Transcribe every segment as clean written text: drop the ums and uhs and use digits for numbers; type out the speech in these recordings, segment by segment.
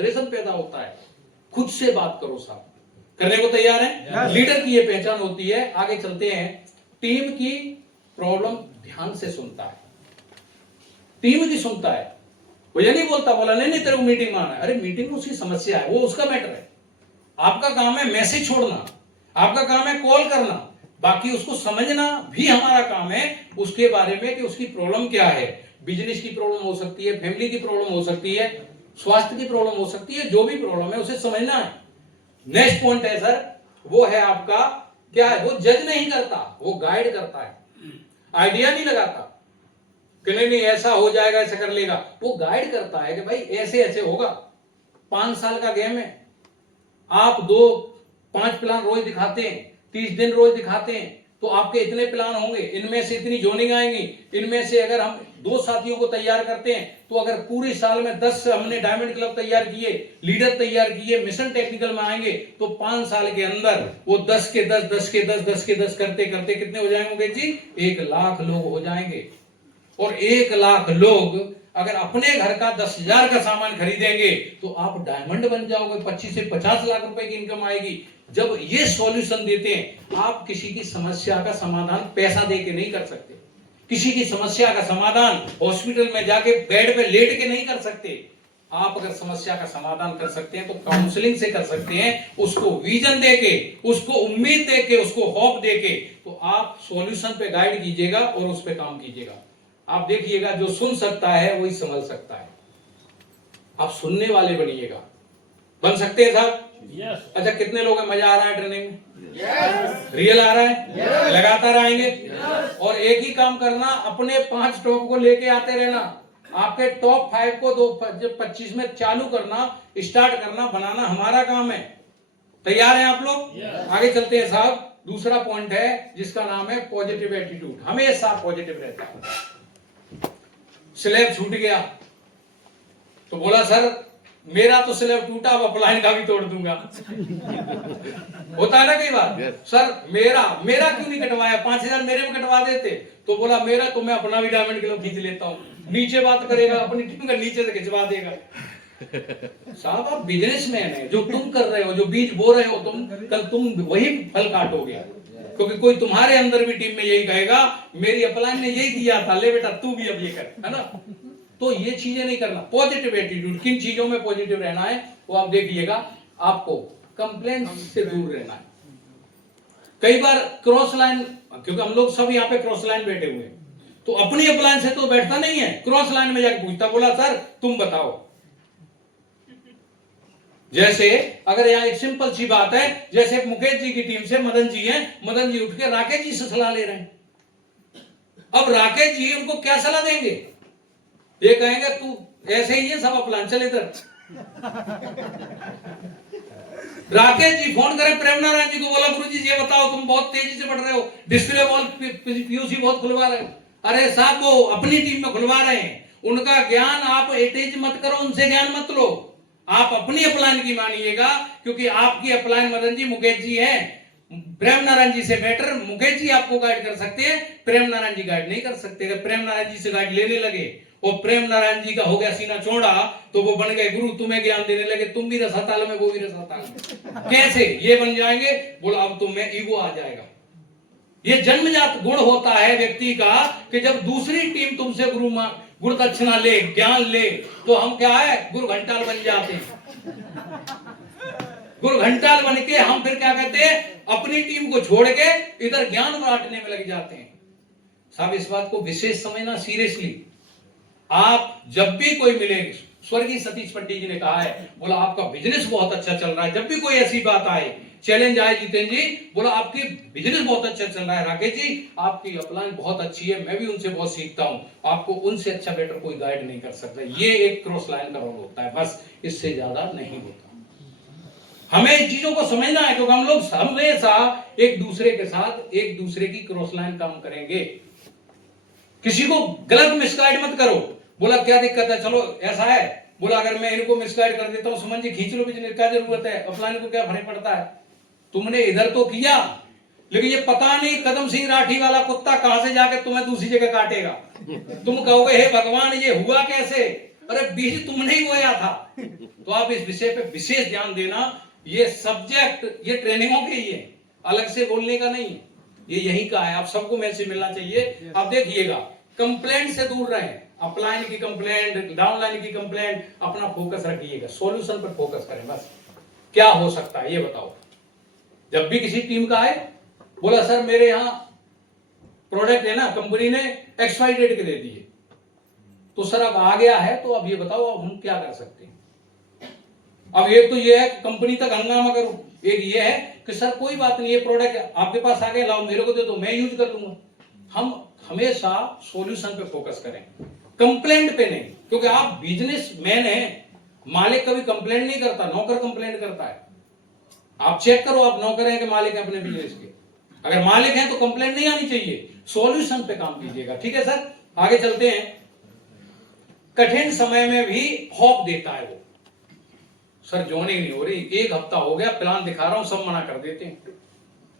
Botheration पैदा होता है। खुद से बात करो साहब, करने को तैयार है? लीडर की ये पहचान होती है। आगे चलते हैं। टीम की प्रॉब्लम ध्यान से सुनता है, टीम की सुनता है। वो ये नहीं बोलता बोला नहीं तेरे को मीटिंग में आना है। अरे मीटिंग में उसकी समस्या है, वो उसका मैटर है। आपका काम है मैसेज छोड़ना, आपका काम है कॉल करना, बाकी उसको समझना भी हमारा काम है उसके बारे में कि उसकी प्रॉब्लम क्या है। बिजनेस की प्रॉब्लम हो सकती है, फैमिली की प्रॉब्लम हो सकती है, स्वास्थ्य की प्रॉब्लम हो सकती है, जो भी प्रॉब्लम है उसे समझना है। नेक्स्ट पॉइंट है सर, वो है आपका क्या है, वो जज नहीं करता, वो गाइड करता है। आइडिया नहीं लगाता कि नहीं ऐसा हो जाएगा, ऐसा कर लेगा। वो गाइड करता है कि भाई ऐसे ऐसे होगा। 5 साल का गेम है, आप 5 प्लान रोज दिखाते हैं, 30 दिन रोज दिखाते हैं, तो आपके इतने प्लान होंगे, इनमें से इतनी जोनिंग आएंगी। इनमें से अगर हम 2 साथियों को तैयार करते हैं तो अगर पूरे साल में 10 हमने डायमंड क्लब तैयार किए, लीडर तैयार किए, मिशन टेक्निकल में आएंगे, तो 5 साल के अंदर वो 10 के 10, 10 के 10, 10 के 10 करते करते कितने हो जाएंगे जी? 1 लाख लोग हो जाएंगे। और 1 लाख लोग अगर अपने घर का 10,000 का सामान खरीदेंगे तो आप डायमंड बन जाओगे। 25 से 50 लाख रुपए की इनकम आएगी। जब ये सॉल्यूशन देते हैं, आप किसी की समस्या का समाधान पैसा दे के नहीं कर सकते, किसी की समस्या का समाधान हॉस्पिटल में जाके बेड पे लेट के नहीं कर सकते। आप अगर समस्या का समाधान कर सकते हैं तो काउंसलिंग से कर सकते हैं, उसको विजन देके, उसको उम्मीद देके, उसको होप देके। तो आप सॉल्यूशन पे गाइड कीजिएगा और उस पे काम कीजिएगा। आप देखिएगा, जो सुन सकता है वही समझ सकता है। आप सुनने वाले बनिएगा। बन सकते हैं साहब? Yes. अच्छा, कितने लोग हैं? मजा आ रहा है ट्रेनिंग में? Yes. रियल आ रहा है? Yes. लगातार आएंगे? Yes. और एक ही काम करना, अपने 5 टॉप को लेके आते रहना। आपके टॉप 5 को 2025 में चालू करना, स्टार्ट करना, बनाना हमारा काम है। तैयार हैं आप लोग? Yes. आगे चलते हैं साहब। दूसरा पॉइंट है जिसका नाम है पॉजिटिव एटीट्यूड। हमेशा पॉजिटिव रहता है। स्लैब छूट गया तो बोला सर मेरा तो स्लैब टूटा, अब अपलाइन का भी तोड़ दूंगा। होता है ना कई बार? सर मेरा क्यों नहीं कटवाया? 5,000 मेरे में कटवा देते। तो बोला मेरा तो मैं अपना भी डायमंड क्लब खींच लेता हूं। नीचे बात करेगा, अपनी टीम का नीचे से खिंचवा देगा। साहब आप बिजनेसमैन है, जो तुम कर रहे हो, जो बीज बो रहे हो तुम, कल तुम वही फल काटोगे। क्योंकि कोई तुम्हारे अंदर भी टीम में यही कहेगा मेरी अपलाइन ने यही किया था, ले बेटा तू भी अब ये कर, है ना? तो ये चीजें नहीं करना। पॉजिटिव एटीट्यूड, किन चीजों में पॉजिटिव रहना है वो आप देखिएगा। आपको कंप्लेंट से दूर रहना है। कई बार क्रॉस लाइन, क्योंकि हम लोग सब यहाँ पे क्रॉस लाइन बैठे हुए हैं, तो अपनी अपलाइन से तो बैठता नहीं है, क्रॉस लाइन में जाकर पूछता, बोला सर तुम बताओ। जैसे अगर यहाँ एक सिंपल सी बात है, जैसे मुकेश जी की टीम से मदन जी हैं, मदन जी उठ के राकेश जी से सलाह ले रहे हैं। अब राकेश जी उनको क्या सलाह देंगे? ये कहेंगे तू ऐसे ही है, सब अपलाइन चल इधर। राकेश जी फोन करें प्रेम नारायण जी को, बोला गुरुजी ये बताओ तुम बहुत तेजी से बढ़ रहे हो, डिस्प्ले वॉल पीयूसी बहुत खुलवा रहे हो। अरे साहब वो अपनी टीम में खुलवा रहे हैं, उनका ज्ञान आप अटैच मत करो, उनसे ज्ञान मत लो। आप अपनी अपलाइन की मानिएगा, क्योंकि आपकी अपलाइन मदन जी मुकेश जी हैं। प्रेम नारायण जी से बेटर मुकेश जी आपको गाइड कर सकते हैं, प्रेम नारायण जी गाइड नहीं कर सकते। अगर प्रेम नारायण जी से गाइड लेने लगे और प्रेम नारायण जी का हो गया सीना चौड़ा, तो वो बन गए गुरु, तुम्हें ज्ञान देने लगे, तुम भी रसाताल में वो भी रसाताल में। कैसे ये बन जाएंगे? बोला अब तुम में ईगो आ जाएगा। ये जन्मजात गुण होता है व्यक्ति का कि जब दूसरी टीम तुमसे गुरु दक्षिणा ले, ज्ञान ले, तो हम क्या है, गुरु घंटाल बन जाते हैं। गुरु घंटाल बन के हम फिर क्या कहते हैं, अपनी टीम को छोड़ के इधर ज्ञान बांटने में लग जाते हैं। साहब इस बात को विशेष समझना, सीरियसली। आप जब भी कोई मिले, स्वर्गीय सतीश पंडित जी ने कहा है, बोला आपका बिजनेस बहुत अच्छा चल रहा है। जब भी कोई ऐसी बात आए, चैलेंज आए जितेंद्र जी, बोला आपकी बिजनेस बहुत अच्छा चल रहा है, राकेश जी आपकी अपलाइन बहुत अच्छी है, मैं भी उनसे बहुत सीखता हूं, आपको उनसे अच्छा बेटर कोई गाइड नहीं कर सकता। ये एक क्रॉस लाइन का रोल होता है, बस इससे ज्यादा नहीं होता। हमें इन चीजों को समझना है, क्योंकि हम लोग हमेशा एक दूसरे के साथ एक दूसरे की क्रॉस लाइन काम करेंगे। किसी को गलत मिसगाइड मत करो। बोला क्या दिक्कत है, चलो ऐसा है, बोला अगर मैं इनको मिसगाइड कर देता हूं, सुमन जी खींच लो, बिजनेस क्या जरूरत है, अपलाइन को क्या फर्क पड़ता है, तुमने इधर तो किया, लेकिन ये पता नहीं कदम सिंह राठी वाला कुत्ता कहां से जाकर तुम्हें दूसरी जगह काटेगा। तुम कहोगे हे भगवान ये हुआ कैसे, अरे बीज तुमने ही बोया था। तो आप इस विषय पे विशेष ध्यान देना। ये सब्जेक्ट ये ट्रेनिंगों के ही है, अलग से बोलने का नहीं है, ये यही का है। आप सबको मेरे से मिलना चाहिए। आप देखिएगा, कंप्लेंट से दूर रहें, अपलाइन की कंप्लेंट, डाउनलाइन की कंप्लेंट, अपना फोकस रखिएगा, सॉल्यूशन पर फोकस करें। बस क्या हो सकता है ये बताओ। जब भी किसी टीम का आए, बोला सर मेरे यहां प्रोडक्ट है ना, कंपनी ने XY डेट के दे दिए, तो सर अब आ गया है, तो अब ये बताओ अब हम क्या कर सकते हैं। अब एक तो ये है कि कंपनी तक हंगामा करो, एक ये है कि सर कोई बात नहीं, ये प्रोडक्ट आपके पास आ गया, लाओ मेरे को दे दो, मैं यूज कर लूंगा। हम हमेशा सॉल्यूशन पे फोकस करें, कंप्लेंट पे नहीं, क्योंकि आप बिजनेस मैन हैं। मालिक कभी कंप्लेंट नहीं करता, नौकर कंप्लेंट करता है। आप चेक करो, आप नौकर हैं कि मालिक है अपने बिजनेस के। अगर मालिक हैं तो कंप्लेंट नहीं आनी चाहिए, सॉल्यूशन पे काम कीजिएगा। ठीक है सर, आगे चलते हैं। कठिन समय में भी होप देता है वो। सर ज्वाइनिंग नहीं हो रही, 1 हफ्ता हो गया, प्लान दिखा रहा हूं, सब मना कर देते हैं।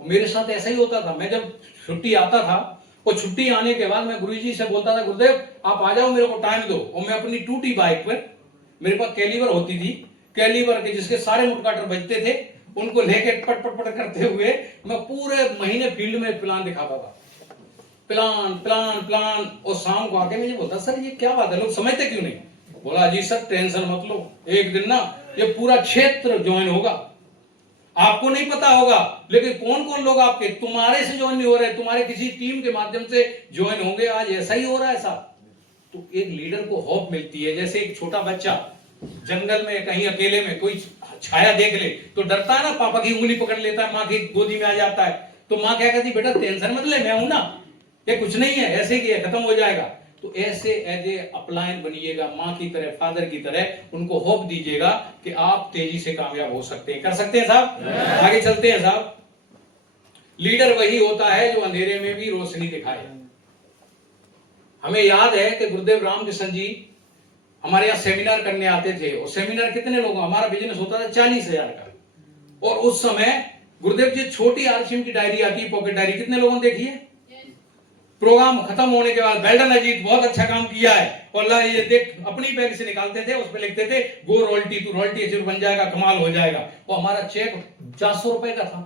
मेरे साथ ऐसा ही होता था। मैं जब छुट्टी आता था, और छुट्टी आने के बाद मैं गुरुजी से बोलता था, गुरुदेव आप आ जाओ, मेरे को टाइम दो। और मैं अपनी टूटी बाइक पर, मेरे पास कैलीवर होती थी, कैलीवर के जिसके सारे मुटकाटर बजते थे, उनको लेके पट पट पट करते हुए मैं पूरे महीने फील्ड में प्लान दिखाता था। Plan plan plan. और शाम को आके मुझे बोलता, सर ये क्या बात है, लोग समझते क्यों नहीं। बोला जी सर टेंशन मत लो, एक दिन ना ये पूरा क्षेत्र ज्वाइन होगा, आपको नहीं पता होगा, लेकिन कौन कौन लोग आपके तुम्हारे से ज्वाइन नहीं हो रहे, तुम्हारे किसी टीम के माध्यम से ज्वाइन होंगे। आज ऐसा ही हो रहा है साहब। तो एक लीडर को होप मिलती है। जैसे एक छोटा बच्चा जंगल में कहीं अकेले में कोई छाया देख ले तो डरता है ना, पापा की उंगली पकड़ लेता है, माँ की गोदी में आ जाता है। तो माँ क्या कहती, बेटा टेंशन मत ले, मैं हूं ना, ये कुछ नहीं है, ऐसे ही है, खत्म हो जाएगा। तो ऐसे एज ए अपलाइन बनिएगा, माँ की तरह, फादर की तरह, उनको होप दीजिएगा कि आप तेजी से कामयाब हो सकते हैं, कर सकते हैं साहब। आगे चलते हैं साहब। लीडर वही होता है जो अंधेरे में भी रोशनी दिखाए। हमें याद है कि गुरुदेव रामकृष्ण जी हमारे यहाँ सेमिनार करने आते थे, और सेमिनार कितने लोग, हमारा बिजनेस होता था 40,000 का, और उस समय गुरुदेव जी छोटी RCM की डायरी आती है, पॉकेट डायरी, कितने लोगों ने देखी है। प्रोग्राम खत्म होने के बाद, वेल्डन अजीत बहुत अच्छा काम किया है, और ये देख, अपनी बैग से निकालते थे, उस पर लिखते थे गो रॉयल्टी, तू रॉयल्टी एजेंट बन जाएगा, कमाल हो जाएगा। और हमारा चेक 400 रुपए का था,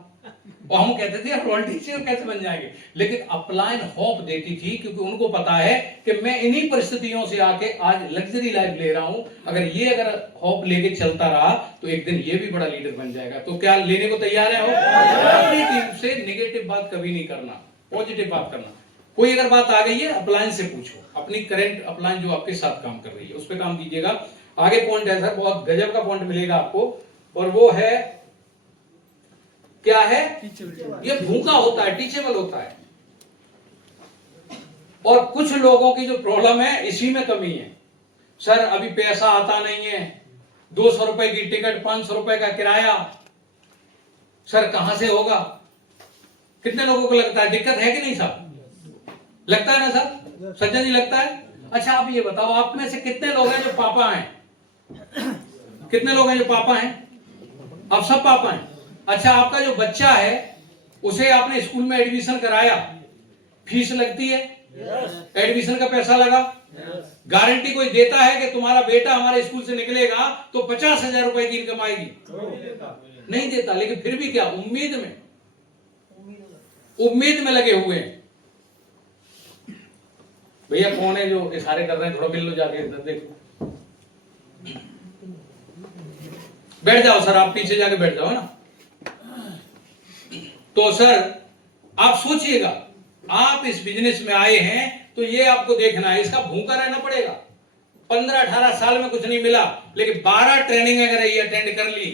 और हम कहते थे रॉयल्टी एजेंट कैसे बन जाएंगे। लेकिन अपलाइन होप देती थी, क्योंकि उनको पता है कि मैं इन्हीं परिस्थितियों से आके आज लग्जरी लाइफ ले रहा हूं, अगर होप लेके चलता रहा तो एक दिन ये भी बड़ा लीडर बन जाएगा। तो क्या लेने को तैयार है हो? अपनी टीम से नेगेटिव बात कभी नहीं करना, पॉजिटिव बात करना। कोई अगर बात आ गई है, अपलाइन से पूछो, अपनी करंट अपलाइन जो आपके साथ काम कर रही है उस पर काम कीजिएगा। आगे पॉइंट है सर, बहुत गजब का पॉइंट मिलेगा आपको, और वो है क्या है, ये भूखा होता है, टीचेबल होता है। और कुछ लोगों की जो प्रॉब्लम है इसी में कमी है। सर अभी पैसा आता नहीं है, 200 रुपए की टिकट, 500 रुपए का किराया, सर कहां से होगा। कितने लोगों को लगता है दिक्कत है कि नहीं साहब, लगता है ना साहब, सज्जन जी लगता है। अच्छा आप ये बताओ, आप में से कितने लोग हैं जो पापा हैं, कितने लोग हैं जो पापा हैं, आप सब पापा हैं। अच्छा आपका जो बच्चा है उसे आपने स्कूल में एडमिशन कराया, फीस लगती है, एडमिशन का पैसा लगा, गारंटी कोई देता है कि तुम्हारा बेटा हमारे स्कूल से निकलेगा तो 50,000 रुपए की इनकम आएगी, नहीं देता। लेकिन फिर भी क्या, उम्मीद में लगे हुए हैं। भैया कौन है जो इशारे कर रहे हैं, थोड़ा मिल लो जाके, देखो बैठ जाओ सर, आप पीछे जाके बैठ जाओ ना। तो सर आप सोचिएगा, आप इस बिजनेस में आए हैं तो ये आपको देखना है, इसका भूखा रहना पड़ेगा। 15-18 साल में कुछ नहीं मिला, लेकिन 12 ट्रेनिंग अगर ये अटेंड कर ली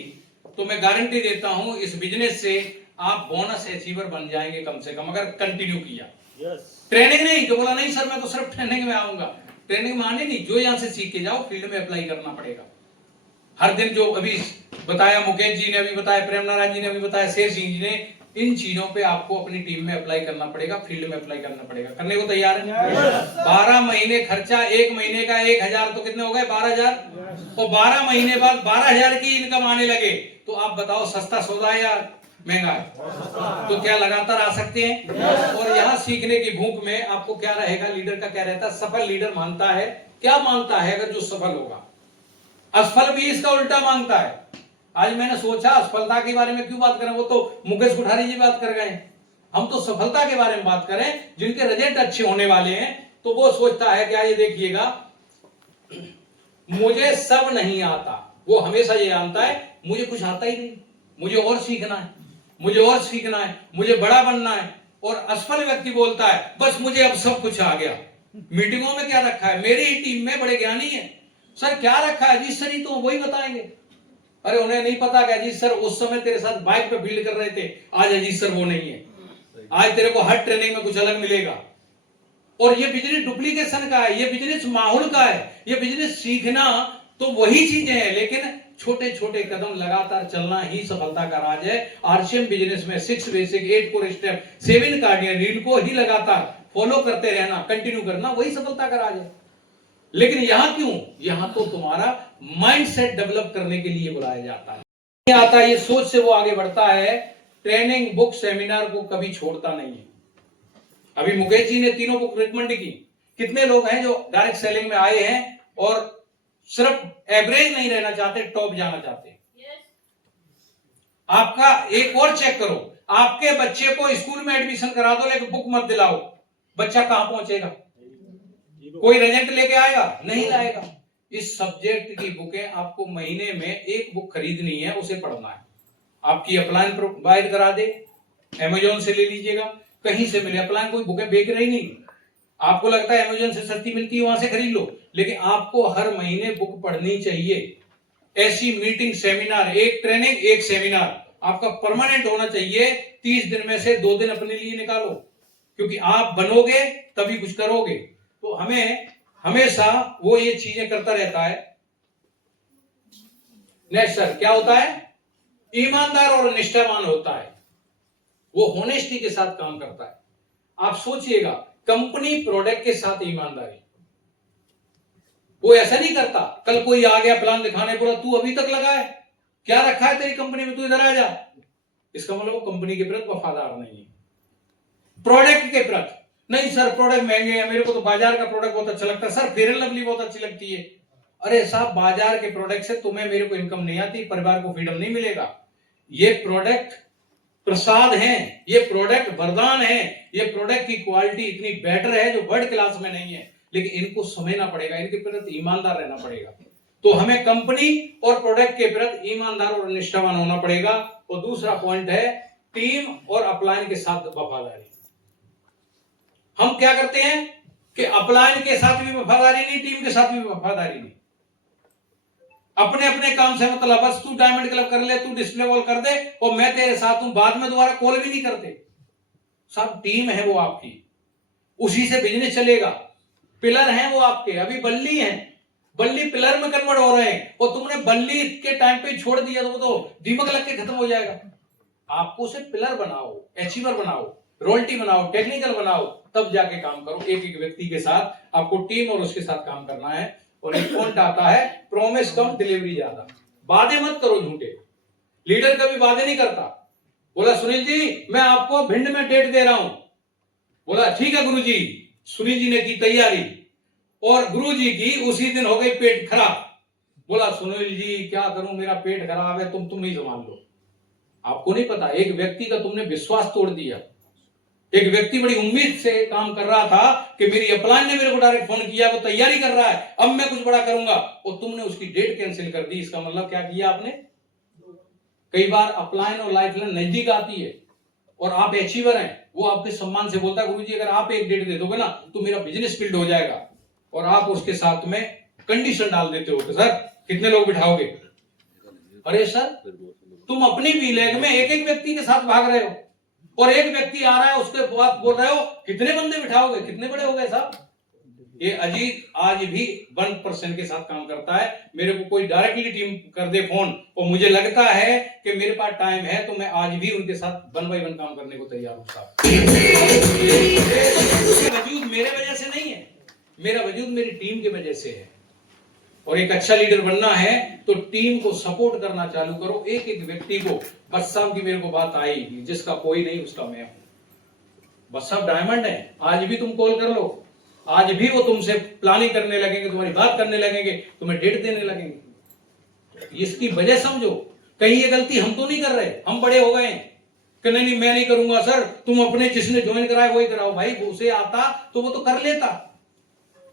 तो मैं गारंटी देता हूं इस बिजनेस से आप बोनस अचीवर बन जाएंगे कम से कम, अगर कंटिन्यू किया। ट्रेनिंग नहीं जो बोला नहीं सर मैं तो सिर्फ ट्रेनिंग में आऊंगा, ट्रेनिंग में आने नहीं, जो यहां से सीख के जाओ फील्ड में अप्लाई करना पड़ेगा। हर दिन जो अभी बताया मुकेश जी ने, अभी बताया प्रेम नारायण जी ने, अभी बताया शेर सिंह जी ने, इन चीजों पे आपको अपनी टीम में अप्लाई करना पड़ेगा, फील्ड में अप्लाई करना पड़ेगा। करने को तैयार है? 12 महीने खर्चा, 1 महीने का 1,000 तो कितने हो गए, 12,000। और 12 महीने बाद 12,000 की इनकम आने लगे तो आप बताओ सस्ता सौदा है या महंगा है? तो क्या लगातार आ सकते हैं? और यहाँ सीखने की भूख में आपको क्या रहेगा, लीडर का क्या रहता है, सफल लीडर मानता है क्या मानता है अगर जो सफल होगा? असफल भी इसका उल्टा मांगता है। आज मैंने सोचा असफलता के बारे में क्यों बात करें, वो तो मुकेश कोठारी जी बात कर गए, हम तो सफलता के बारे में बात करें, जिनके रिजल्ट अच्छे होने वाले हैं। तो वो सोचता है क्या, ये देखिएगा, मुझे सब नहीं आता। वो हमेशा ये जानता है मुझे कुछ आता ही नहीं, मुझे और सीखना है, मुझे और सीखना है, मुझे बड़ा बनना है। और असफल व्यक्ति बोलता है बस मुझे अब सब कुछ आ गया। मीटिंगों में क्या रखा है, मेरी ही टीम में बड़े ज्ञानी है, सर क्या रखा है? अजीत सर ही तो वही बताएंगे। अरे उन्हें नहीं पता कि अजीत सर उस समय तेरे साथ बाइक पे फील्ड कर रहे थे, आज अजीत सर वो नहीं है। आज तेरे को हर ट्रेनिंग में कुछ अलग मिलेगा। और ये बिजनेस डुप्लीकेशन का है, ये बिजनेस माहौल का है, ये बिजनेस सीखना तो वही चीजें हैं, लेकिन छोटे छोटे कदम लगातार चलना ही सफलता का राज है। आरसीएम बिजनेस में 6 बेसिक 8 कोर स्टेप 7 कार्डियन रील को ही लगातार फॉलो करते रहना, कंटिन्यू करना, वही सफलता का राज है। लेकिन यहां क्यों, यहां तो तुम्हारा माइंडसेट डेवलप करने के लिए बुलाया जाता है। आता ये सोच से वो आगे बढ़ता है। ट्रेनिंग बुक सेमिनार को कभी छोड़ता नहीं है। अभी मुकेश जी ने तीनों बुक रिकमेंड की। कितने लोग हैं जो डायरेक्ट सेलिंग में आए हैं और सिर्फ एवरेज नहीं रहना चाहते, टॉप जाना चाहते हैं? आपका एक और चेक करो, आपके बच्चे को स्कूल में एडमिशन करा दो लेकिन बुक मत दिलाओ, बच्चा कहां पहुंचेगा? कोई रिजल्ट लेके आएगा? नहीं लाएगा। इस सब्जेक्ट की बुकें आपको महीने में एक बुक खरीदनी है, उसे पढ़ना है। आपकी अपलाइन प्रोवाइड करा दे, अमेजोन से ले लीजिएगा, कहीं से मिले, अपलाइन कोई बुकें बेच रही नहीं। आपको लगता है अमेजोन से सस्ती मिलती है, वहां से खरीद लो, लेकिन आपको हर महीने बुक पढ़नी चाहिए। ऐसी मीटिंग, सेमिनार, एक ट्रेनिंग एक सेमिनार आपका परमानेंट होना चाहिए। 30 दिन में से 2 दिन अपने लिए निकालो, क्योंकि आप बनोगे तभी कुछ करोगे। तो हमें हमेशा वो ये चीजें करता रहता है। नेक्स्ट सर क्या होता है? ईमानदार और निष्ठावान होता है, वो होनेस्टी के साथ काम करता है। आप सोचिएगा, कंपनी प्रोडक्ट के साथ ईमानदारी, वो ऐसा नहीं करता कल कोई आ गया प्लान दिखाने, बोला तू अभी तक लगा है, क्या रखा है तेरी कंपनी में, तू इधर आ जा। इसका मतलब वो कंपनी के प्रति वफादार नहीं है। प्रोडक्ट के प्रति, नहीं सर प्रोडक्ट महंगे हैं, मेरे को तो बाजार का प्रोडक्ट बहुत अच्छा लगता है, सर फेयर एंड लवली बहुत अच्छी लगती है। अरे साहब, बाजार के प्रोडक्ट से तुम्हें मेरे को इनकम नहीं आती, परिवार को फ्रीडम नहीं मिलेगा। ये प्रोडक्ट प्रसाद हैं, ये प्रोडक्ट वरदान है, ये प्रोडक्ट की क्वालिटी इतनी बेटर है जो वर्ल्ड क्लास में नहीं है, लेकिन इनको समझना पड़ेगा, इनके प्रति ईमानदार रहना पड़ेगा। तो हमें कंपनी और प्रोडक्ट के प्रति ईमानदार और निष्ठावान होना पड़ेगा। और दूसरा पॉइंट है टीम और अपलाइन के साथ वफादारी। हम क्या करते हैं कि अपलाइन के साथ भी वफादारी नहीं, टीम के साथ भी वफादारी नहीं, अपने अपने काम से मतलब, बस तू डायमंड क्लब कर ले, तू डिस्प्ले वॉल कर दे और मैं तेरे साथ हूं, बाद में दोबारा कॉल भी नहीं करते। सब टीम है वो आपकी, उसी से बिजनेस चलेगा। पिलर हैं वो आपके, अभी बल्ली हैं, बल्ली पिलर में कन्वर्ट हो रहे हैं, और तुमने बल्ली के टाइम पे छोड़ दिया तो वो तो दीमक लग के खत्म हो जाएगा। आपको उसे पिलर बनाओ, अचीवर बनाओ, रोयल्टी बनाओ, टेक्निकल बनाओ, तब जाके काम करो। एक एक व्यक्ति के साथ आपको टीम और उसके साथ काम करना है। और एक पॉइंट आता है प्रॉमिस कम डिलीवरी ज्यादा। वादे मत करो झूठे, लीडर कभी वादे नहीं करता। बोला सुनील जी मैं आपको भिंड में डेट दे रहा हूं, बोला ठीक है गुरुजी। सुनील जी ने की तैयारी और गुरुजी की उसी दिन हो गई पेट खराब। बोला सुनील जी क्या करूं, मेरा पेट खराब है, तुम ही संभाल लो। आपको नहीं पता, एक व्यक्ति का तुमने विश्वास तोड़ दिया। एक व्यक्ति बड़ी उम्मीद से काम कर रहा था कि मेरी अपलाइन ने मेरे को डायरेक्ट फोन किया, वो तैयारी कर रहा है, अब मैं कुछ बड़ा करूंगा, और तुमने उसकी डेट कैंसिल कर दी। इसका मतलब क्या किया आपने? कई बार अपलाइन और लाइफलाइन नजदीक आती है और आप अचीवर हैं, वो आपके सम्मान से बोलता है गुरुजी अगर आप एक डेट दे दोगे ना तो मेरा बिजनेस फील्ड हो जाएगा, और आप उसके साथ में कंडीशन डाल देते हो कि सर कितने लोग बिठाओगे। अरे सर तुम अपनी विलेज में एक एक व्यक्ति के साथ भाग रहे हो, और एक व्यक्ति आ रहा है उसके बाद बोल रहे हो कितने बंदे बिठाओगे, कितने बड़े हो गए साहब। ये अजीत आज भी 1% के साथ काम करता है। मेरे को कोई डायरेक्टली टीम कर दे फोन और मुझे लगता है कि मेरे पास टाइम है तो मैं आज भी उनके साथ 1 बाय 1 काम करने को तैयार हूं साहब। वजूद मेरे वजह से नहीं है, मेरा वजूद मेरी टीम की वजह से है। और एक अच्छा लीडर बनना है तो टीम को सपोर्ट करना चालू करो, एक एक व्यक्ति को। बस साहब की मेरे को बात आई, जिसका कोई नहीं उसका मैं हूं। बस साहब डायमंड है, आज भी तुम कॉल कर लो, आज भी वो तुमसे प्लानिंग करने लगेंगे, तुम्हारी बात करने लगेंगे, तुम्हें डेट देने लगेंगे। इसकी वजह समझो, कहीं ये गलती हम तो नहीं कर रहे, हम बड़े हो गए हैं कि नहीं मैं नहीं करूंगा सर, तुम अपने जिसने ज्वाइन कराया वही कराओ। भाई उसे आता तो वो तो कर लेता,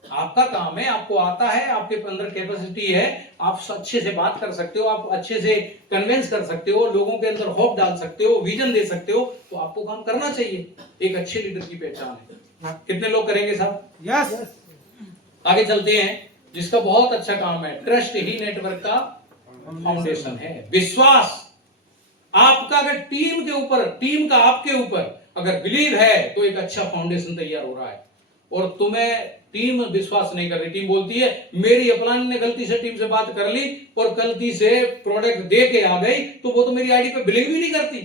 आपका काम है, आपको आता है, आपके अंदर कैपेसिटी है, आप अच्छे से बात कर सकते हो, आप अच्छे से कन्विंस कर सकते हो, लोगों के अंदर होप डाल सकते हो, विजन दे सकते हो, तो आपको काम करना चाहिए। एक अच्छे लीडर की पहचान है। कितने लोग करेंगे साहब? यस। आगे चलते हैं, जिसका बहुत अच्छा काम है, ट्रस्ट ही नेटवर्क का फाउंडेशन है। विश्वास आपका अगर टीम के ऊपर, टीम का आपके ऊपर अगर बिलीव है तो एक अच्छा फाउंडेशन तैयार हो रहा है। और तुम्हें टीम विश्वास नहीं कर रही, टीम बोलती है मेरी अपलाइन ने गलती से टीम से बात कर ली और गलती से प्रोडक्ट दे के आ गई, तो वो तो मेरी आईडी पे बिलिंग भी नहीं करती।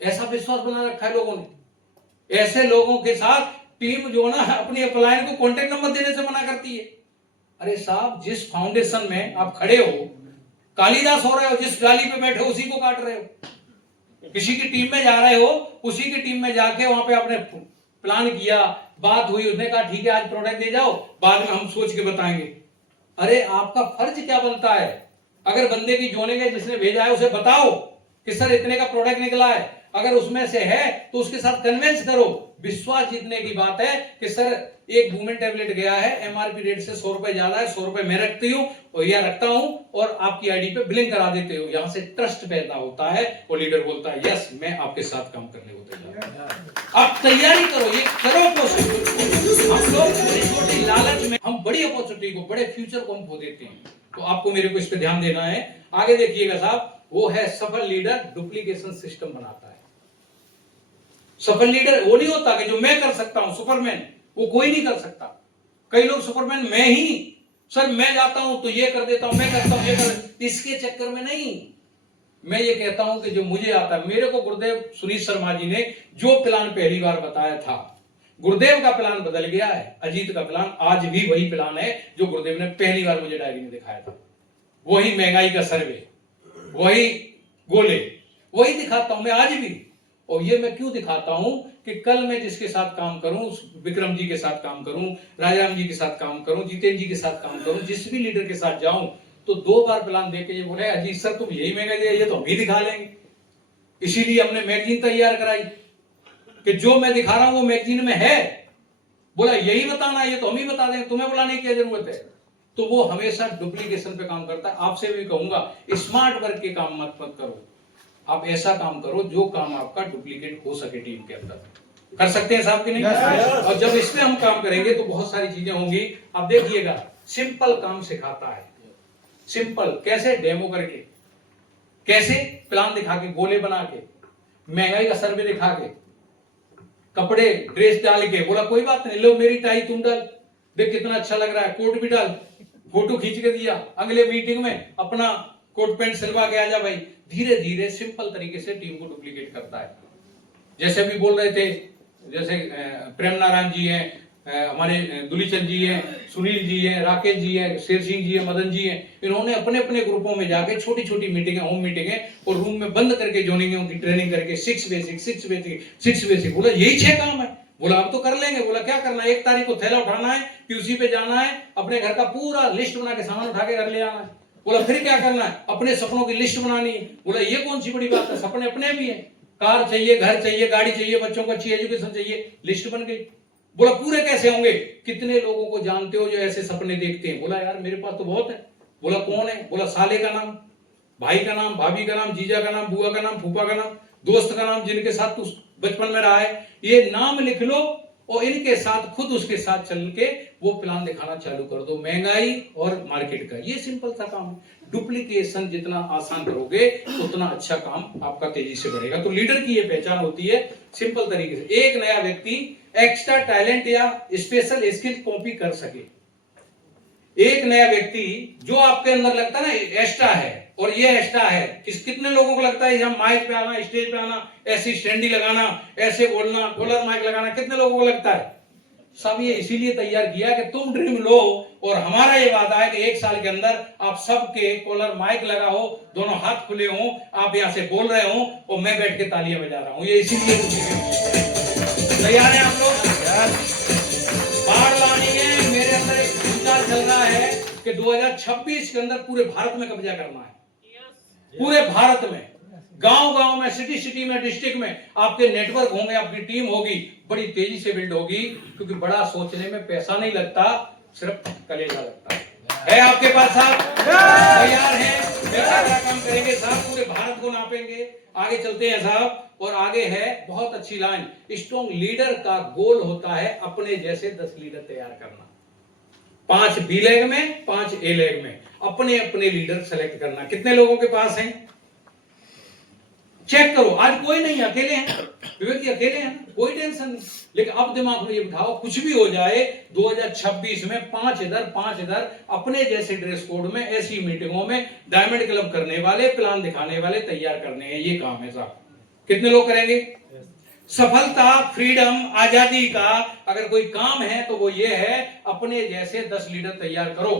ऐसा विश्वास बना रखा है लोगों ने। ऐसे लोगों के साथ टीम जो ना अपनी अपलाइन को कॉन्टेक्ट नंबर देने से मना करती है। अरे साहब, जिस फाउंडेशन में आप खड़े हो, कालिदास हो रहे हो, जिस डाली पे बैठे हो उसी को काट रहे हो। किसी की टीम में जा रहे हो, उसी की टीम में जाके वहां पे आपने प्लान किया, बात हुई, उसने कहा ठीक है आज प्रोडक्ट दे जाओ, बाद में हम सोच के बताएंगे। अरे आपका फर्ज क्या बनता है, अगर बंदे की जोड़ेंगे जिसने भेजा है उसे बताओ कि सर इतने का प्रोडक्ट निकला है, अगर उसमें से है तो उसके साथ कन्विंस करो। विश्वास जीतने की बात है कि सर एक वुमेन टैबलेट गया है, एमआरपी रेट से 100 रुपए ज्यादा है, 100 रुपए मैं रखती हूँ और यह रखता हूं और आपकी आईडी पे बिलिंग करा देते हो। यहां से ट्रस्ट पैदा होता है और लीडर बोलता है यस मैं आपके साथ काम करने को तैयार हूं। आप तैयारी करो, ये करो कोशिश। हम लोग छोटी लालच में हम बड़ी अपॉर्चुनिटी को, बड़े फ्यूचर को हम खो देते हैं, तो आपको मेरे को इस पे ध्यान देना है। आगे देखिएगा साहब, वो है सफल लीडर डुप्लीकेशन सिस्टम बनाता है। सफल लीडर वो नहीं होता कि जो मैं कर सकता हूं, सुपरमैन, वो कोई नहीं कर सकता। कई लोग सुपरमैन मैं ही, सर मैं जाता हूं तो ये कर देता हूं, मैं करता हूं ये कर, इसके चक्कर में नहीं। मैं ये कहता हूं कि जो मुझे आता है, मेरे को गुरुदेव सुनील शर्मा जी ने जो प्लान पहली बार बताया था, गुरुदेव का प्लान बदल गया है, अजीत का प्लान आज भी वही प्लान है जो गुरुदेव ने पहली बार मुझे डायरी में दिखाया था। वही महंगाई का सर्वे, वही गोले, वही दिखाता हूं मैं आज भी। और ये मैं क्यों दिखाता हूं कि कल मैं जिसके साथ काम करूं, विक्रम जी के साथ काम करूं, राजाराम जी के साथ काम करूं, जितेंद्र जी के साथ काम करूं, जिस भी लीडर के साथ जाऊं, तो 2 बार प्लान देके ये बोले अजीत सर तुम यही महंगा दिया, ये तो हम ही दिखा लेंगे। इसीलिए हमने मैगजीन तैयार कराई कि जो मैं दिखा रहा हूं वो मैगजीन में है। बोला यही बताना, ये तो हम ही बता देंगे, तुम्हें बुलाने की क्या जरूरत है। तो वो हमेशा डुप्लीकेशन पे काम करता है। आपसे भी कहूंगा स्मार्ट वर्क के काम मत करो, आप ऐसा काम करो जो काम आपका डुप्लीकेट हो सके टीम के अंदर। कर सकते हैं साहब कि नहीं? और जब इसमें हम काम करेंगे तो बहुत सारी चीजें होंगी। अब देखिएगा, सिंपल काम सिखाता है। सिंपल कैसे? डेमो करके, कैसे? प्लान दिखा के, गोले बना के, महंगाई का सर्वे दिखा के, कपड़े ड्रेस डाल के, बोला कोई बात नहीं, लो मेरी टाई तुम डाल, देख कितना अच्छा लग रहा है, कोट भी डाल, फोटो खींच के दिया, अगले मीटिंग में अपना कोट पैंट सिलवा के आ जा भाई। धीरे धीरे सिंपल तरीके से टीम को डुप्लीकेट करता है। जैसे अभी बोल रहे थे, जैसे प्रेम नारायण जी हैं, हमारे दुलीचंद जी हैं, सुनील जी हैं, राकेश जी हैं, शेर सिंह जी हैं, मदन जी हैं, इन्होंने अपने अपने ग्रुपों में जाके छोटी छोटी मीटिंगें, होम मीटिंगें और रूम में बंद करके जोड़ेंगे, उनकी ट्रेनिंग करके 6 बेसिक। बोला यही 6 काम है। बोला अब तो कर लेंगे। बोला क्या करना है? 1 तारीख को थैला उठाना है, क्यूसी पे जाना है, अपने घर का पूरा लिस्ट बना के सामान उठा के घर ले आना है। बोला फिर क्या करना है? अपने सपनों की लिस्ट बनानी है। बोला ये कौन सी बड़ी बात है, सपने अपने भी हैं, कार चाहिए, घर चाहिए, गाड़ी चाहिए, बच्चों को अच्छी एजुकेशन चाहिए, लिस्ट बन गई। बोला पूरे कैसे होंगे? कितने लोगों को जानते हो जो ऐसे सपने देखते हैं? बोला यार मेरे पास तो बहुत है। बोला कौन है? बोला साले का नाम, भाई का नाम, भाभी का नाम, जीजा का नाम, बुआ का नाम, फूफा का नाम, दोस्त का नाम, जिनके साथ तू बचपन में रहा है, ये नाम लिख लो और इनके साथ खुद उसके साथ चल के वो प्लान दिखाना चालू कर दो, महंगाई और मार्केट का। ये सिंपल सा काम है। डुप्लीकेशन जितना आसान करोगे उतना अच्छा काम आपका तेजी से बढ़ेगा। तो लीडर की ये पहचान होती है सिंपल तरीके से, एक नया व्यक्ति एक्स्ट्रा टैलेंट या स्पेशल स्किल कॉपी कर सके। एक नया व्यक्ति जो आपके अंदर लगता है ना एक्स्ट्रा है, और ये एक्स्ट्रा है, कितने लोगों को लगता है यहाँ माइक पे आना, स्टेज पे आना, ऐसी स्टैंडी लगाना, ऐसे बोलना, कॉलर माइक लगाना, कितने लोगों को लगता है? सब ये इसीलिए तैयार किया कि तुम ड्रीम लो, और हमारा ये वादा है कि 1 साल के अंदर आप सबके कॉलर माइक लगा हो, दोनों हाथ खुले हो, आप यहाँ से बोल रहे हो और मैं बैठ के तालियां बजा रहा हूं। ये इसीलिए तैयार है आप लोग? बाढ़ लानी है। मेरे अंदर एक विचार चल रहा है कि 2026 के अंदर पूरे भारत में कब्जा करना है। पूरे भारत में, गांव-गांव में, सिटी में, डिस्ट्रिक्ट में आपके नेटवर्क होंगे, आपकी टीम होगी, बड़ी तेजी से बिल्ड होगी, क्योंकि बड़ा सोचने में पैसा नहीं लगता, सिर्फ कलेजा लगता है आपके पास? साहब तैयार हैं? क्या काम करेंगे साहब? पूरे भारत को नापेंगे। आगे चलते हैं साहब, और आगे है बहुत अच्छी लाइन, स्ट्रॉन्ग लीडर का गोल होता है अपने जैसे 10 लीडर तैयार करना। 5 बी लेग में, 5 ए लेग में अपने अपने लीडर सेलेक्ट करना। कितने लोगों के पास हैं? चेक करो। आज कोई नहीं, अकेले हैं विवेक जी, अकेले हैं, कोई टेंशन नहीं। लेकिन अब दिमाग में ये बिठाओ, कुछ भी हो जाए 2026 में 5 इधर अपने जैसे ड्रेस कोड में, ऐसी मीटिंगों में डायमंड क्लब करने वाले, प्लान दिखाने वाले तैयार करने हैं। ये काम है साहब। कितने लोग करेंगे? सफलता, फ्रीडम, आजादी का अगर कोई काम है तो वो ये है, अपने जैसे 10 लीडर तैयार करो।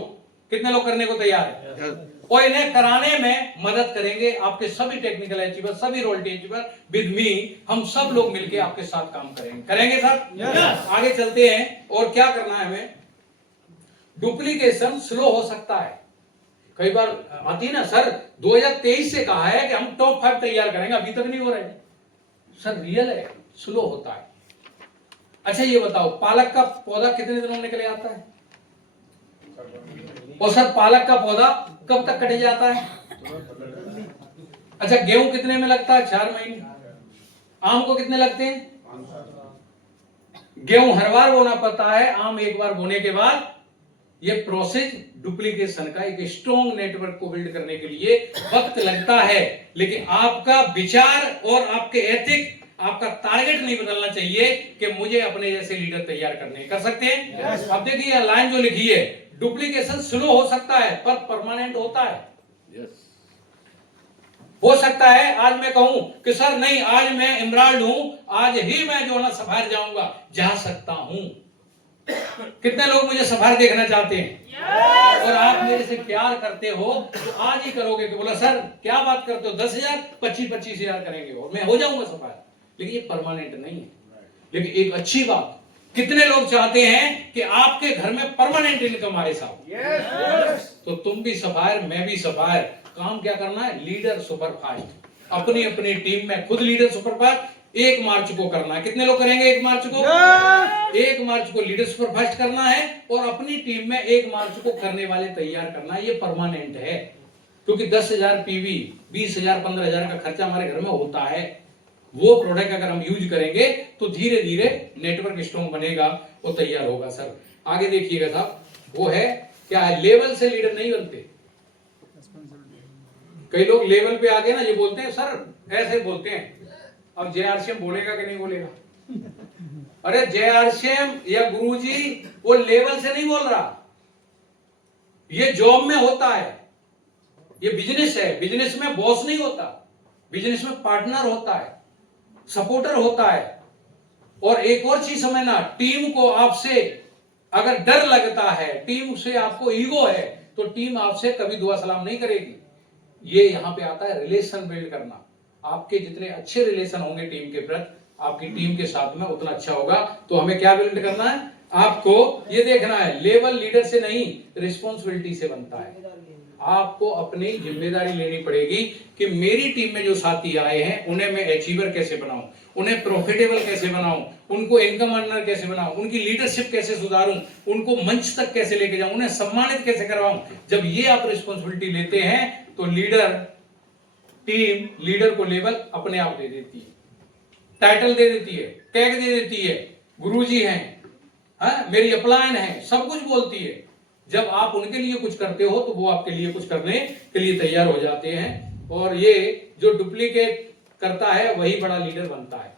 कितने लोग करने को तैयार है? और इन्हें कराने में मदद करेंगे आपके सभी टेक्निकल अचीवर, सभी रोयल्टी अचीवर विद मी। हम सब लोग मिलके आपके साथ काम करेंगे साहब। आगे चलते हैं, और क्या करना है हमें? डुप्लीकेशन स्लो हो सकता है। कई बार आती है ना, सर 2023 से कहा है कि हम टॉप 5 तैयार करेंगे, अभी तक नहीं हो रहे। सर रियल है, स्लो होता है। अच्छा ये बताओ, पालक का पौधा कितने दिनों में निकले आता है? और सर पालक का पौधा कब तक कट जाता है? अच्छा गेहूं कितने में लगता है? 4 महीने। आम को कितने लगते हैं? गेहूं हर बार बोना पड़ता है, आम एक बार बोने के बाद। ये प्रोसेस डुप्लीकेशन का एक स्ट्रॉन्ग नेटवर्क को बिल्ड करने के लिए वक्त लगता है, लेकिन आपका विचार और आपके एथिक, आपका टारगेट नहीं बदलना चाहिए कि मुझे अपने जैसे लीडर तैयार करने। कर सकते हैं? अब देखिए लाइन जो लिखी है, डुप्लीकेशन स्लो हो सकता है पर परमानेंट होता है। हो सकता है आज मैं कहूं कि सर नहीं, आज मैं इमराल्ड हूं, आज ही मैं जो है ना सफायर जाऊंगा, जा सकता हूं। कितने लोग मुझे सफायर देखना चाहते हैं? और आप मेरे से प्यार करते हो तो आज ही करोगे। कि बोला सर क्या बात करते हो, 10,000 25,000 करेंगे और मैं हो जाऊंगा सफायर। लेकिन ये परमानेंट नहीं है। लेकिन एक अच्छी बात, कितने लोग चाहते हैं कि आपके घर में परमानेंट इनकम आए साहब? तो तुम भी सफायर, मैं भी सफायर। काम क्या करना है? Leader superfast. अपनी अपनी टीम में खुद लीडर सुपरफास्ट 1 मार्च को करना है। कितने लोग करेंगे 1 मार्च को? 1 मार्च को लीडर सुपरफास्ट करना है और अपनी टीम में 1 मार्च को करने वाले तैयार करना है। ये परमानेंट है, क्योंकि 10,000 पीवी, 20,000 15,000 का खर्चा हमारे घर में होता है। वो प्रोडक्ट अगर हम यूज करेंगे तो धीरे धीरे नेटवर्क स्ट्रॉन्ग बनेगा, वो तैयार होगा। सर आगे देखिएगा साहब, वो है क्या है? लेवल से लीडर नहीं बनते। कई लोग लेवल पे आके ना ये बोलते हैं, सर ऐसे बोलते हैं, अब जेआरसीएम बोलेगा कि नहीं बोलेगा? अरे जेआरसीएम या गुरुजी वो लेवल से नहीं बोल रहा, ये जॉब में होता है, ये बिजनेस है। बिजनेस में बॉस नहीं होता, बिजनेस में पार्टनर होता है, सपोर्टर होता है। और एक और चीज समझना, टीम को आपसे अगर डर लगता है, टीम से आपको ईगो है, तो टीम आपसे कभी दुआ सलाम नहीं करेगी। ये यहां पे आता है रिलेशन बिल्ड करना। आपके जितने अच्छे रिलेशन होंगे टीम के प्रति, आपकी टीम के साथ में उतना अच्छा होगा। तो हमें क्या बिल्ड करना है? आपको ये देखना है, लेवल लीडर से नहीं, रिस्पॉन्सिबिलिटी से बनता है। आपको अपनी जिम्मेदारी लेनी पड़ेगी कि मेरी टीम में जो साथी आए हैं उन्हें मैं अचीवर कैसे बनाऊं, उन्हें प्रॉफिटेबल कैसे बनाऊं, उनको इनकम अर्नर कैसे बनाऊं, उनकी लीडरशिप कैसे सुधारूं, उनको मंच तक कैसे लेके जाऊं, उन्हें सम्मानित कैसे करवाऊं। जब ये आप रिस्पॉन्सिबिलिटी लेते हैं तो लीडर, टीम लीडर को लेवल अपने आप दे देती है, टाइटल दे देती है, टैग दे देती है, गुरुजी हैं, मेरी अपलाइन है, सब कुछ बोलती है। जब आप उनके लिए कुछ करते हो तो वो आपके लिए कुछ करने के लिए तैयार हो जाते हैं। और ये जो डुप्लीकेट करता है वही बड़ा लीडर बनता है।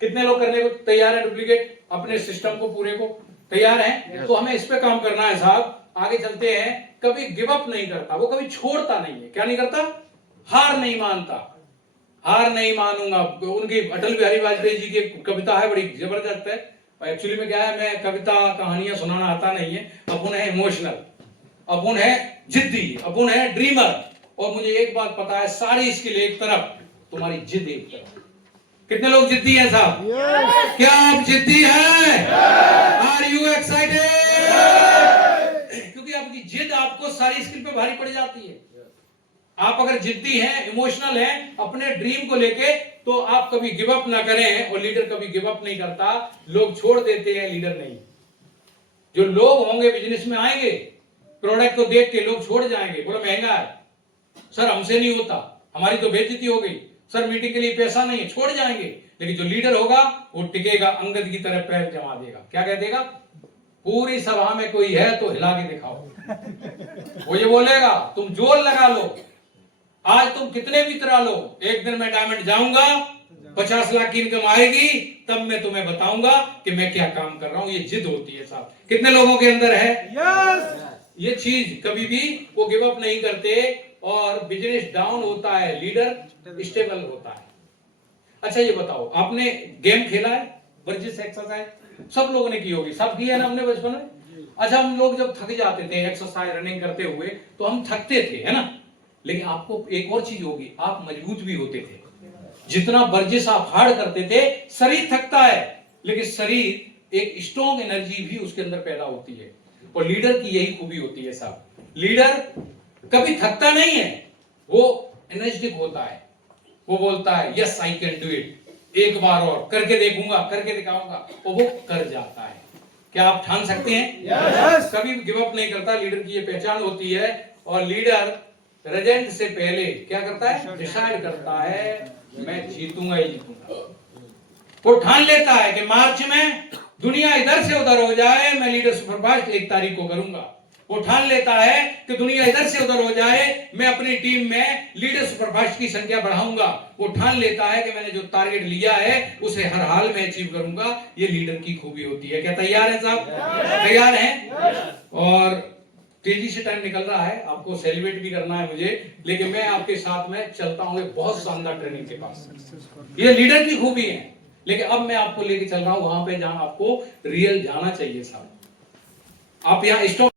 कितने लोग करने को तैयार हैं डुप्लीकेट? अपने सिस्टम को पूरे को तैयार हैं? तो हमें इस पे काम करना है साहब। आगे चलते हैं। कभी गिव अप नहीं करता, वो कभी छोड़ता नहीं है। क्या नहीं करता? हार नहीं मानता। हार नहीं मानूंगा, उनकी अटल बिहारी वाजपेयी जी की कविता है, बड़ी जबरदस्त है। एक्चुअली में क्या है, मैं कविता कहानियां सुनाना आता नहीं है। अपुन है इमोशनल, अपुन है जिद्दी, अपुन है ड्रीमर। और मुझे एक बात पता है, सारी स्किल एक तरफ, तुम्हारी जिद एक तरफ। कितने लोग जिद्दी हैं साहब? क्या आप जिद्दी हैं? Are you excited? क्योंकि आपकी जिद आपको सारी स्किल पे भारी पड़ जाती है। आप अगर जिद्दी हैं, इमोशनल हैं अपने ड्रीम को लेके, तो आप कभी गिव अप ना करें। और लीडर कभी गिव अप नहीं करता, लोग छोड़ देते हैं, लीडर नहीं। जो लोग होंगे बिजनेस में आएंगे, प्रोडक्ट को देख के लोग छोड़ जाएंगे, बोलो महंगा है सर, हमसे नहीं होता, हमारी तो बेइज्जती हो गई सर, मीटिंग के लिए पैसा नहीं है, छोड़ जाएंगे। लेकिन जो लीडर होगा वो टिकेगा, अंगद की तरह पैर जमा देगा। क्या कह देगा? पूरी सभा में कोई है तो हिला के दिखाओ। वो ये बोलेगा तुम जोर लगा लो, आज तुम कितने भी करा लो, एक दिन मैं डायमंड जाऊंगा, 50 लाख की इनकम आएगी, तब मैं तुम्हें बताऊंगा कि मैं क्या काम कर रहा हूं। ये जिद होती है साहब, कितने लोगों के अंदर है? ये चीज कभी भी वो गिव अप नहीं करते, और बिजनेस डाउन होता है, लीडर स्टेबल होता है। अच्छा ये बताओ, आपने गेम खेला है? वर्जिश एक्सरसाइज सब लोगों ने की होगी, सब की है ना हमने बचपन में। अच्छा हम लोग जब थक जाते थे एक्सरसाइज रनिंग करते हुए, तो हम थकते थे, है ना? लेकिन आपको एक और चीज होगी, आप मजबूत भी होते थे। जितना वर्जिश आप हार्ड करते थे, शरीर थकता है, लेकिन शरीर एक स्ट्रॉन्ग एनर्जी भी उसके अंदर पैदा होती है। और लीडर की यही खूबी होती है साहब, लीडर कभी थकता नहीं है, वो एनर्जेटिक होता है। वो बोलता है yes I can do it, एक बार और करके देखूंगा, करके दिखाऊंगा, और वो कर जाता है। क्या आप ठान सकते हैं? yes. कभी गिव अप नहीं करता, लीडर की ये पहचान होती है। और लीडर रिजल्ट से पहले क्या करता है? डिसाइड करता है मैं जीतूंगा ही जीतूंगा। वो ठान लेता है कि मार्च में दुनिया इधर से उधर हो जाए, मैं लीडर सुपरफास्ट 1 तारीख को करूंगा। वो ठान लेता है कि दुनिया इधर से उधर हो जाए, मैं अपनी टीम में लीडर सुपरफास्ट की संख्या बढ़ाऊंगा। वो ठान लेता है कि मैंने जो टारगेट लिया है उसे हर हाल में अचीव करूंगा। ये लीडर की खूबी होती है। क्या तैयार है साहब? तैयार हैं? और तेजी से टाइम निकल रहा है, आपको सेलिब्रेट भी करना है मुझे, लेकिन मैं आपके साथ में चलता हूं एक बहुत शानदार ट्रेनिंग के पास। ये लीडर की खूबी है, लेकिन अब मैं आपको लेके चल रहा हूं वहां पे जहां आपको रियल जाना चाहिए साहब। आप यहाँ स्टॉप